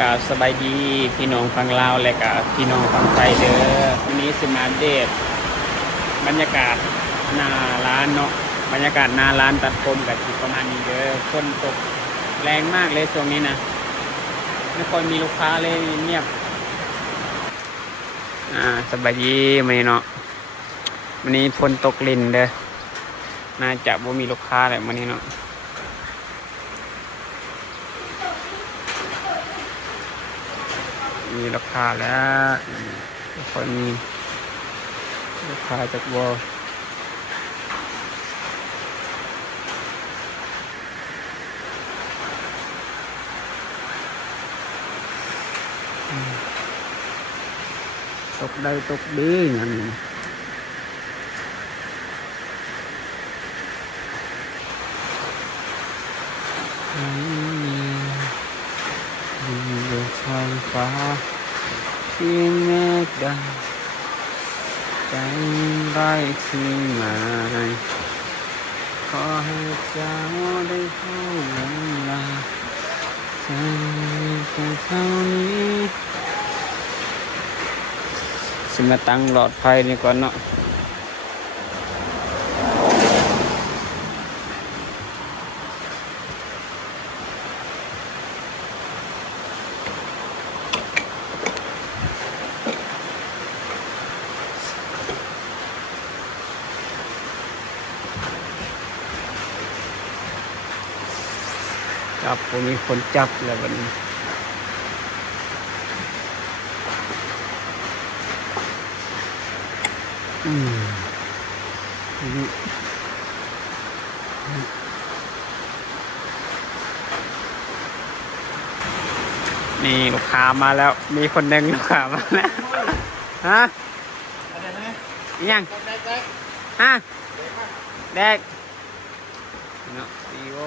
กาสบายดีพี่น้องฟังลาวและก็พี่น้องฟังไทยเด้อวันนี้สิมาเดทบรรยากาศหน้าร้านเนาะบรรยากาศหน้าร้านตัดผมกับที่ประมาณนี้เด้อฝนตกแรงมากเลยช่วงนี้นะไม่ค่อยมีลูกค้าเลยเงียบสบายดีมื้อนี้เนาะวันนี้ฝนตกลิ่นเด้อน่าจะบ่มีลูกค้าแหละมื้อนี้เนาะมีราคาแล้วค่อยมีราคาจากวอลตกได้ตกดีงั้นอยู่ชายฟ้าเพียงเมฆดำใจไร้ที่หมายขอให้เจ้าได้เข้าเวลาฉันเพียงเท่านี้สิมาตั้งหลอดไฟนี่ก่อนเนาะจับผมมีคนจับแล้ววันนี้นี่ลูกค้ามาแล้วมีคนหนึ่งลูกค้ามาแล้วฮะยังฮะแดกเนาะวีโว